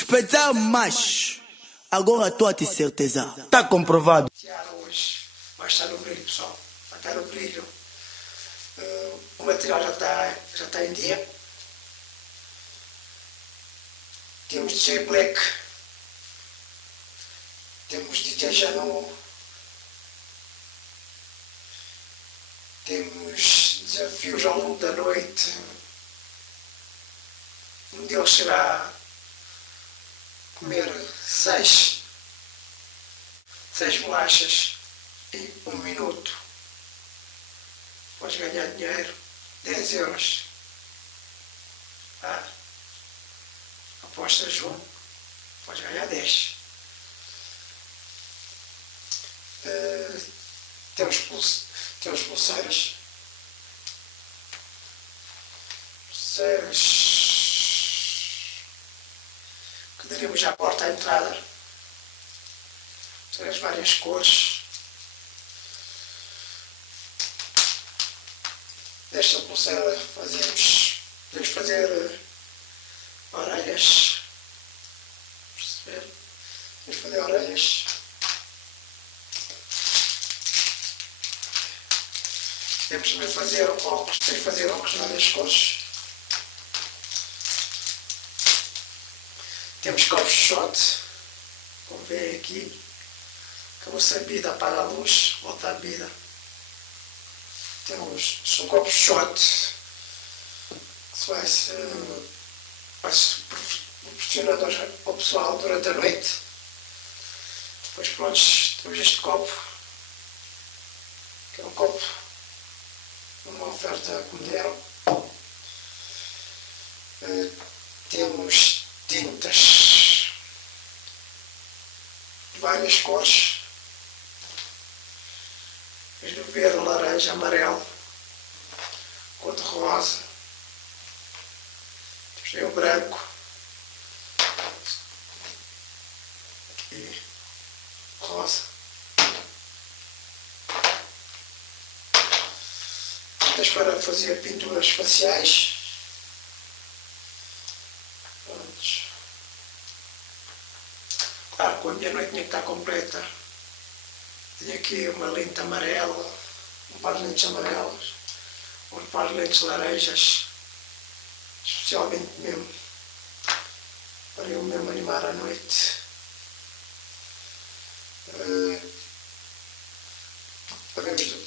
Espetar mais. Agora estou a ter certeza. Está comprovado. Hoje vai estar no brilho, pessoal. Vai estar no brilho. O material já está em dia. Temos DJ Black. Temos DJ Janu. Temos desafios ao longo da noite. Um deles será comer 6 bolachas em 1 minuto. Podes ganhar dinheiro, 10 euros. Apostas 1, podes ganhar 10. Temos pulseiras. Que daremos à porta à entrada. São as várias cores. Desta pulseira podemos fazer orelhas. Perceber? Podemos fazer orelhas. Temos também fazer óculos. Temos que fazer óculos de várias cores. Temos copos de shot. Como vêem aqui. Acabou-se a bebida, apaga a luz, volta a bebida. São copos de shot que vai-se proporcionando ao pessoal durante a noite. Depois pronto, temos este copo, que é um copo, uma oferta que me deram. Temos tintas de várias cores. Desde o verde, laranja, amarelo, cor de rosa. Temos o branco. Aqui, rosa. Tens para fazer pinturas faciais. Prontos. Claro, com a minha noite tinha que estar completa. Tenho aqui uma lente amarela, um par de lentes amarelas, um par de lentes laranjas, especialmente mesmo, para eu mesmo animar à noite.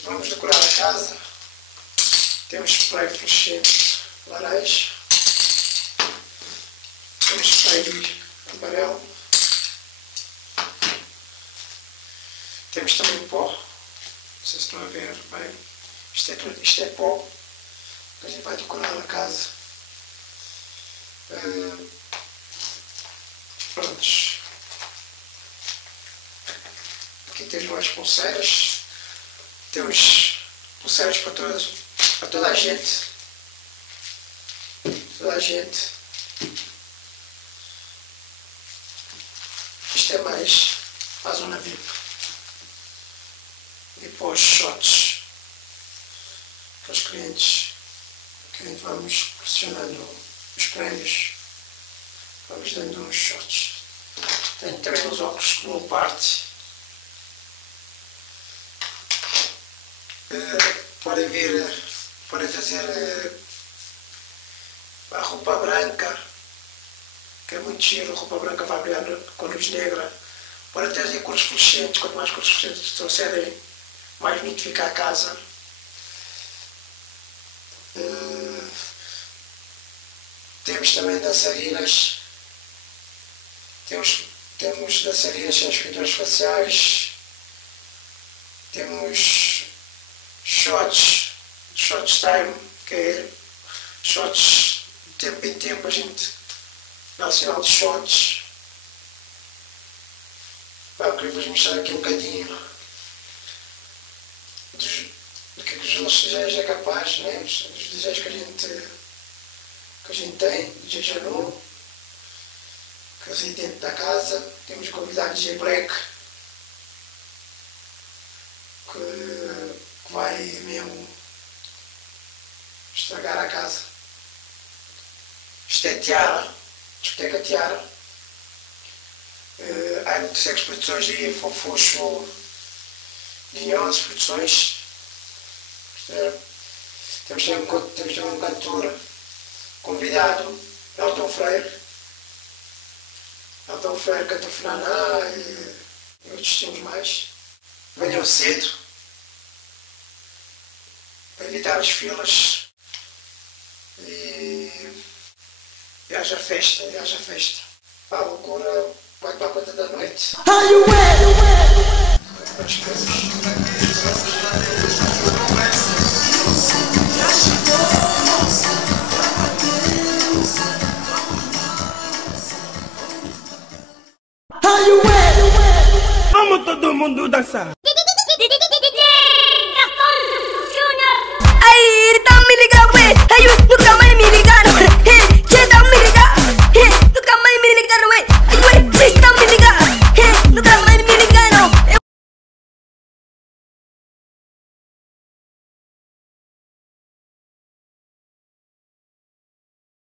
Vamos decorar a casa. Temos spray fluorescente laranja, temos spray amarelo. Temos também pó, não sei se estão a ver bem, isto é pó, que a gente vai decorar a casa. Prontos. Aqui temos mais pulseiras, temos pulseiras para toda a gente. Isto é mais para a zona VIP. E para os shots, para os clientes, que a gente vamos pressionando os prémios, vamos dando uns shots. Tenho também os óculos de uma parte. Podem fazer a roupa branca, que é muito giro. A roupa branca vai brilhar com luz negra. Podem trazer cores fluorescentes, quanto mais cores fluorescentes trouxerem, mais bonito fica a casa. Temos também dançarinas. Temos dançarinas sem as pinturas faciais. Temos shots time, que é shots de tempo em tempo, a gente dá o sinal de shots. Eu queria vos mostrar aqui um bocadinho do que os nossos DJs é capaz, né? Os DJs que a gente tem, DJ Janu, que é residente da casa. Temos convidado DJ Black, que vai mesmo estragar a casa. Isto é Tiara, discoteca Tiara. Sex Produções e Fofuxo de 11 Produções. Temos um cantor convidado, Elton Freire. Elton Freire canta Funaná e outros temos mais. Venham cedo para evitar as filas e haja festa. Pá, a loucura vai para a conta da noite. Vamos todo mundo dançar.